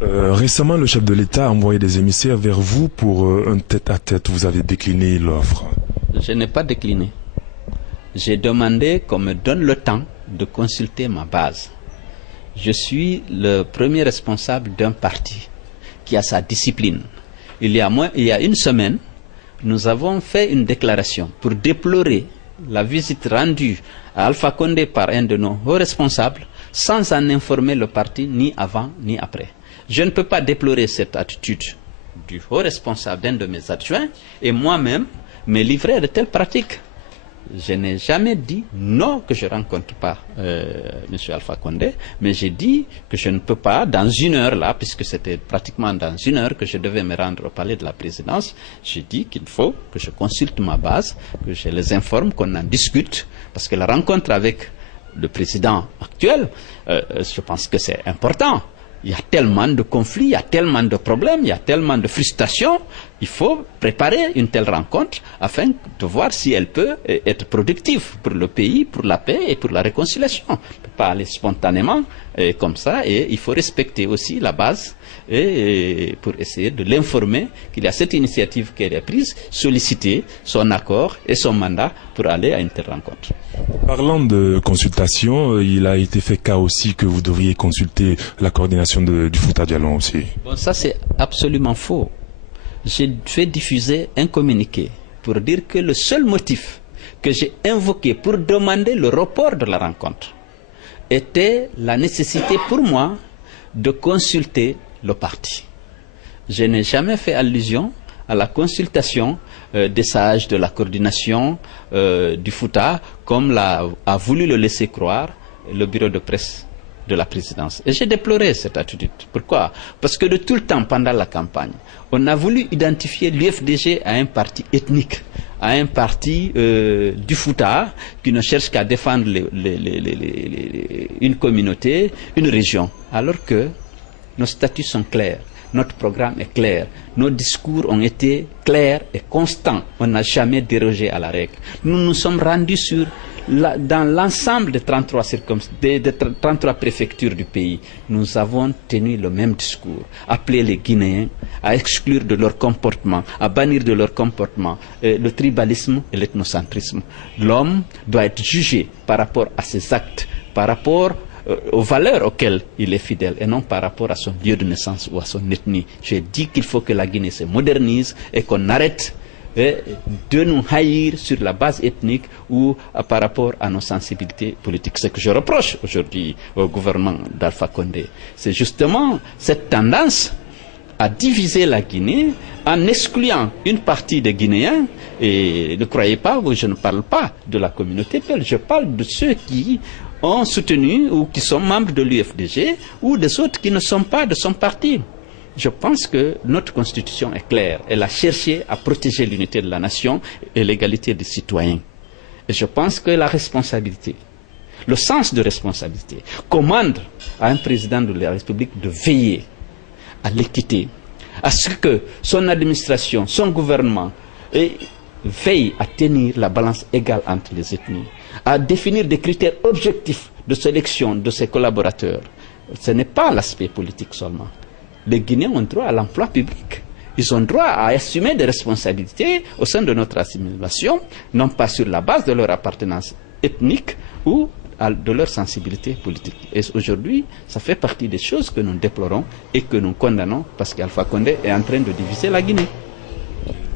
Récemment, le chef de l'État a envoyé des émissaires vers vous pour un tête-à-tête. Vous avez décliné l'offre. Je n'ai pas décliné. J'ai demandé qu'on me donne le temps de consulter ma base. Je suis le premier responsable d'un parti qui a sa discipline. Il y a une semaine, nous avons fait une déclaration pour déplorer la visite rendue à Alpha Condé par un de nos hauts responsables sans en informer le parti ni avant ni après. Je ne peux pas déplorer cette attitude du haut responsable d'un de mes adjoints et moi-même me livrer à de telles pratiques. Je n'ai jamais dit non que je ne rencontre pas M. Alpha Condé, mais j'ai dit que je ne peux pas, dans une heure là, puisque c'était pratiquement dans une heure que je devais me rendre au palais de la présidence, j'ai dit qu'il faut que je consulte ma base, que je les informe, qu'on en discute, parce que la rencontre avec le président actuel, je pense que c'est important. Il y a tellement de conflits, il y a tellement de problèmes, il y a tellement de frustrations. Il faut préparer une telle rencontre afin de voir si elle peut être productive pour le pays, pour la paix et pour la réconciliation. On ne peut pas aller spontanément comme ça, et il faut respecter aussi la base et pour essayer de l'informer qu'il y a cette initiative qu'elle a prise, solliciter son accord et son mandat pour aller à une telle rencontre. Parlant de consultation, il a été fait cas aussi que vous devriez consulter la coordination du Fouta Djallon aussi. Bon, ça c'est absolument faux. J'ai fait diffuser un communiqué pour dire que le seul motif que j'ai invoqué pour demander le report de la rencontre était la nécessité pour moi de consulter le parti. Je n'ai jamais fait allusion à la consultation des sages de la coordination du Fouta, comme a voulu le laisser croire le bureau de presse de la présidence. Et j'ai déploré cette attitude. Pourquoi? Parce que de tout le temps, pendant la campagne, on a voulu identifier l'UFDG à un parti ethnique, à un parti du Fouta qui ne cherche qu'à défendre une communauté, une région, alors que nos statuts sont clairs. Notre programme est clair. Nos discours ont été clairs et constants. On n'a jamais dérogé à la règle. Nous nous sommes rendus dans l'ensemble des 33 préfectures du pays. Nous avons tenu le même discours. Appeler les Guinéens à exclure de leur comportement, à bannir de leur comportement le tribalisme et l'ethnocentrisme. L'homme doit être jugé par rapport à ses actes, par rapport aux valeurs auxquelles il est fidèle et non par rapport à son lieu de naissance ou à son ethnie. J'ai dit qu'il faut que la Guinée se modernise et qu'on arrête de nous haïr sur la base ethnique ou par rapport à nos sensibilités politiques. Ce que je reproche aujourd'hui au gouvernement d'Alpha Condé, c'est justement cette tendance à diviser la Guinée en excluant une partie des Guinéens. Et ne croyez pas que je ne parle pas de la communauté belge, je parle de ceux qui ont soutenu ou qui sont membres de l'UFDG ou des autres qui ne sont pas de son parti. Je pense que notre constitution est claire. Elle a cherché à protéger l'unité de la nation et l'égalité des citoyens. Et je pense que la responsabilité, le sens de responsabilité, commande à un président de la République de veiller à l'équité, à ce que son administration, son gouvernement veille à tenir la balance égale entre les ethnies, à définir des critères objectifs de sélection de ses collaborateurs. Ce n'est pas l'aspect politique seulement. Les Guinéens ont droit à l'emploi public. Ils ont droit à assumer des responsabilités au sein de notre assimilation, non pas sur la base de leur appartenance ethnique ou de leur sensibilité politique. Et aujourd'hui, ça fait partie des choses que nous déplorons et que nous condamnons parce qu'Alpha Condé est en train de diviser la Guinée.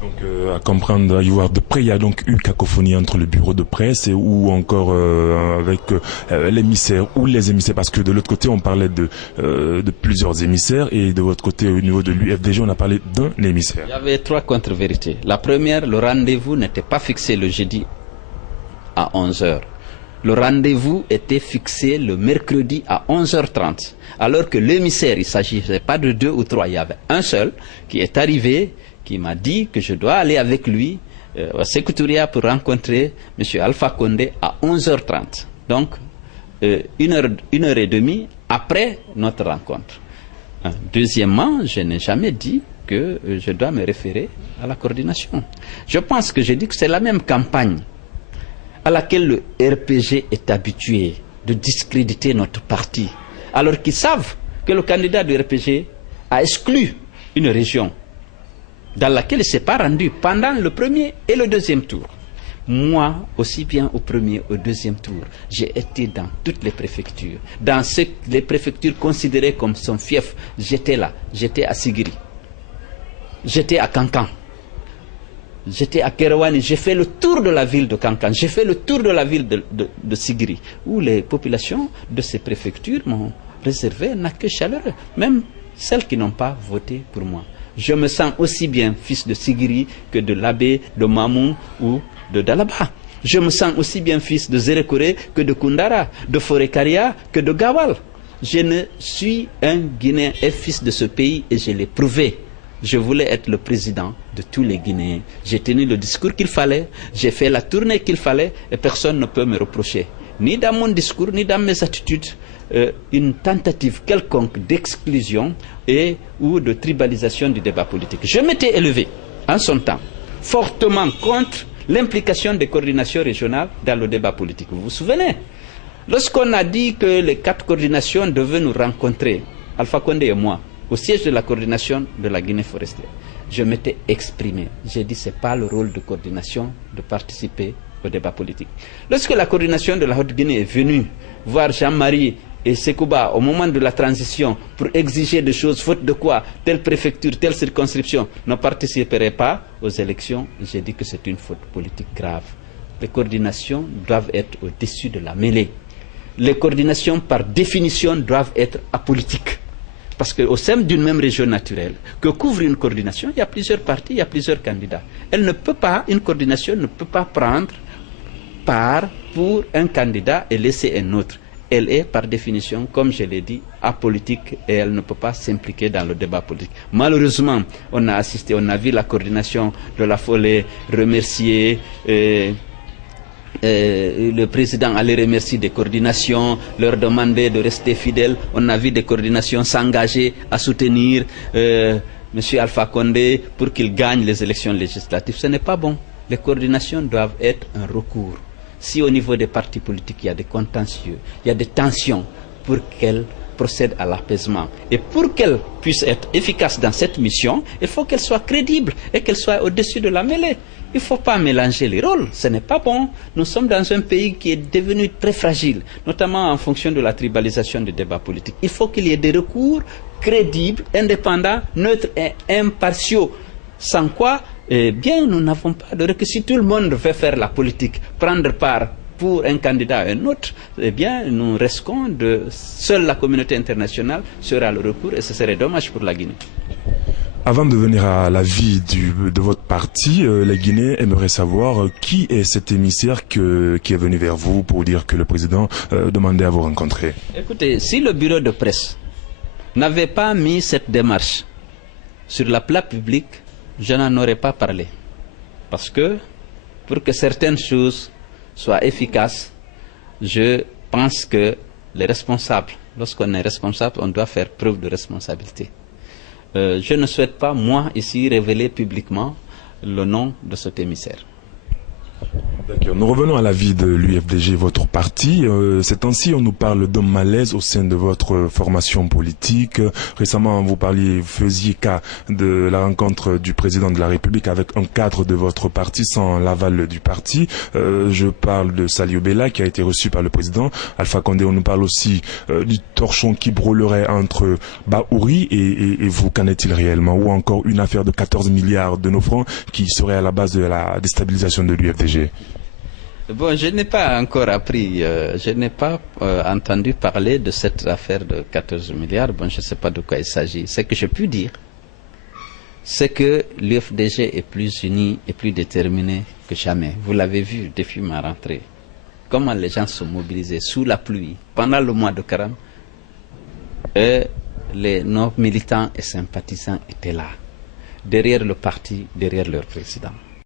Donc, à comprendre, de près, il y a donc eu cacophonie entre le bureau de presse ou encore avec l'émissaire ou les émissaires, parce que de l'autre côté, on parlait de plusieurs émissaires et de votre côté, au niveau de l'UFDG, on a parlé d'un émissaire. Il y avait 3 contre-vérités. La première, le rendez-vous n'était pas fixé le jeudi à 11h. Le rendez-vous était fixé le mercredi à 11h30. Alors que l'émissaire, il ne s'agissait pas de 2 ou 3, il y avait un seul qui est arrivé, qui m'a dit que je dois aller avec lui au Sécouturia pour rencontrer M. Alpha Condé à 11h30. Donc, 1h30 après notre rencontre. Deuxièmement, je n'ai jamais dit que je dois me référer à la coordination. Je pense que j'ai dit que c'est la même campagne à laquelle le RPG est habitué de discréditer notre parti, alors qu'ils savent que le candidat du RPG a exclu une région dans laquelle il ne s'est pas rendu pendant le premier et le deuxième tour. Moi, aussi bien au premier au deuxième tour, j'ai été dans toutes les préfectures. Dans les préfectures considérées comme son fief, j'étais là. J'étais à Sigiri. J'étais à Kankan. J'étais à Kerouani. J'ai fait le tour de la ville de Kankan. J'ai fait le tour de la ville de Sigiri, où les populations de ces préfectures m'ont réservé un accueil chaleureux, même celles qui n'ont pas voté pour moi. Je me sens aussi bien fils de Sigiri que de Labé, de Mamou ou de Dalaba. Je me sens aussi bien fils de Zérekore que de Koundara, de Forekaria que de Gawal. Je ne suis un Guinéen et fils de ce pays et je l'ai prouvé. Je voulais être le président de tous les Guinéens. J'ai tenu le discours qu'il fallait, j'ai fait la tournée qu'il fallait et personne ne peut me reprocher, ni dans mon discours, ni dans mes attitudes, une tentative quelconque d'exclusion ou de tribalisation du débat politique. Je m'étais élevé en son temps fortement contre l'implication des coordinations régionales dans le débat politique. Vous vous souvenez? Lorsqu'on a dit que les 4 coordinations devaient nous rencontrer, Alpha Condé et moi, au siège de la coordination de la Guinée forestière, je m'étais exprimé. J'ai dit que ce n'est pas le rôle de coordination de participer au débat politique. Lorsque la coordination de la Haute-Guinée est venue voir Jean-Marie et Sekouba au moment de la transition pour exiger des choses, faute de quoi telle préfecture, telle circonscription ne participerait pas aux élections, j'ai dit que c'est une faute politique grave. Les coordinations doivent être au-dessus de la mêlée. Les coordinations, par définition, doivent être apolitiques. Parce qu'au sein d'une même région naturelle, que couvre une coordination, il y a plusieurs partis, il y a plusieurs candidats. Une coordination ne peut pas prendre part pour un candidat et laisser un autre. Elle est par définition, comme je l'ai dit, apolitique et elle ne peut pas s'impliquer dans le débat politique. Malheureusement, on a vu la coordination de la Folée remercier, le président allait remercier des coordinations, leur demander de rester fidèles. On a vu des coordinations s'engager à soutenir M. Alpha Condé pour qu'il gagne les élections législatives. Ce n'est pas bon. Les coordinations doivent être un recours. Si au niveau des partis politiques, il y a des contentieux, il y a des tensions, pour qu'elles procèdent à l'apaisement. Et pour qu'elles puissent être efficaces dans cette mission, il faut qu'elles soient crédibles et qu'elles soient au-dessus de la mêlée. Il ne faut pas mélanger les rôles, ce n'est pas bon. Nous sommes dans un pays qui est devenu très fragile, notamment en fonction de la tribalisation du débat politique. Il faut qu'il y ait des recours crédibles, indépendants, neutres et impartiaux. Sans quoi, eh bien, nous n'avons pas de recul. Si tout le monde veut faire la politique, prendre part pour un candidat à un autre, eh bien, nous risquons de... Seule la communauté internationale sera le recours et ce serait dommage pour la Guinée. Avant de venir à la vie de votre parti, les Guinéens aimeraient savoir qui est cet émissaire qui est venu vers vous pour dire que le président demandait à vous rencontrer. Écoutez, si le bureau de presse n'avait pas mis cette démarche sur la place publique, je n'en aurais pas parlé. Parce que pour que certaines choses soient efficaces, je pense que les responsables, lorsqu'on est responsable, on doit faire preuve de responsabilité. Je ne souhaite pas, moi, ici, révéler publiquement le nom de cet émissaire. D'accord. Nous revenons à la vie de l'UFDG, votre parti. Ces temps-ci, on nous parle d'un malaise au sein de votre formation politique. Récemment, vous faisiez cas de la rencontre du président de la République avec un cadre de votre parti sans l'aval du parti. Je parle de Saliou Bella qui a été reçu par le président. Alpha Condé, on nous parle aussi du torchon qui brûlerait entre Baouri et vous. Qu'en est-il réellement? Ou encore une affaire de 14 milliards de nos francs qui serait à la base de la déstabilisation de l'UFDG? Bon, je n'ai pas encore appris, je n'ai pas entendu parler de cette affaire de 14 milliards. Bon, je ne sais pas de quoi il s'agit. Ce que je puis dire, c'est que l'UFDG est plus uni et plus déterminé que jamais. Vous l'avez vu depuis ma rentrée. Comment les gens sont mobilisés sous la pluie, pendant le mois de Carême. Nos militants et sympathisants étaient là, derrière le parti, derrière leur président.